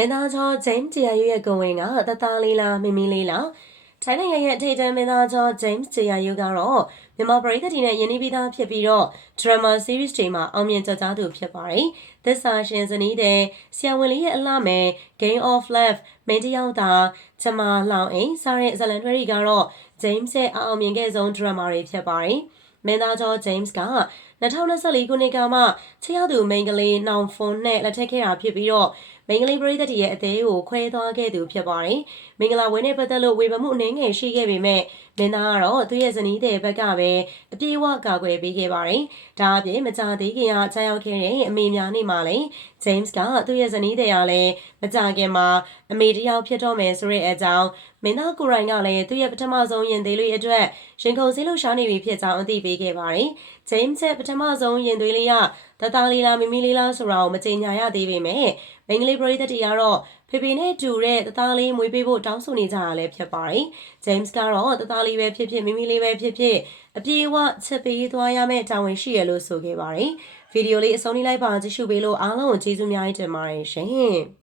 မင်းသားကျော်ဂျိမ်းဂျီယာယူရဲ့ကိုဝင်ကတသားလေးလားမင်းမင်းလေးလားထိုင်းနိုင်ငံရဲ့အထက်တန်းမင်းသားကျော်ဂျိမ်းဂျီယာယူကတော့မြန်မာပရိသတ်တွေနဲ့ယဉ်နီးပြီးသားဖြစ်ပြီးတော့ drama series တွေမှာအောင်မြင်ကြကြသူဖြစ်ပါတယ်။သစ္စာရှင်ဇနီးတဲ့ဆရာဝန်လေးရဲ့အလှမယ် Game of Love မင်းတယောက်သာချမလောင်အိမ်စားတဲ့ဇလန်ထွဲတွေကတော့ James ရဲ့အအောင်မြင်ခဲ့ဆုံး drama တွေဖြစ်ပါတယ်။မင်းသားကျော် James က 2024ခုနှစ်ကမှချစ်ရသူမိန်းကလေးနောင်ဖွန်နဲ့လက်ထပ်ခဲ့တာဖြစ်ပြီးတော့မိန်းကလေးပရိသတ်တွေရဲ့အသေးကိုခွဲသွားခဲ့သူဖြစ်ပါတယ်။မင်္ဂလာဝင်းနဲ့ပတ်သက်လို့ဝေဖန်မှုအနှဲငယ်ရှိခဲ့ပေမဲ့မင်းသားကတော့သူ့ရဲ့ဇနီးတဲ့ဘက်ကပဲအပြေအဝကာကွယ်ပေးခဲ့ပါတယ်။ဒါအပြင်မကြသေးခင်ကကြာရောက်ခဲ့တဲ့အမေများနေ့မှာလည်း James ကသူ့ရဲ့ဇနီးတဲ့ကလည်းမကြခင်မှာအမေတယောက်ဖြစ်တော့မယ်ဆိုတဲ့အကြောင်းမင်းသားကိုရိုင်းကလည်းသူ့ရဲ့ပထမဆုံးရင်သေးလေးအတွက်ရင်ခုန်စည်းလှုပ်ရှားနေပြီဖြစ်ကြောင်းအသိပေးခဲ့ပါတယ်။ James ရဲ့ပထမဆုံးရင်သွေးလေးကတသားလေးလားမီမီလေးလားဆိုတာကိုမကြေညာရသေးပေမဲ့မင်္ဂလေးပရိသတ်တွေကတော့ဖေဖေနဲ့တူတဲ့တသားလေးမွေးပေးဖို့တောင်းဆိုနေကြတာလည်းဖြစ်ပါတယ်။ James ကတော့တသားလေးပဲဖြစ်ဖြစ်မီမီလေးပဲဖြစ်ဖြစ်အပြေအဝချစ်ပေးသွားရမယ့်တာဝန်ရှိရလို့ဆိုခဲ့ပါတယ်။ဗီဒီယိုလေးအဆုံးထိလိုက်ပါကြည့်ရှုပေးလို့အားလုံးကိုကျေးဇူးများတင်ပါတယ်ရှင်။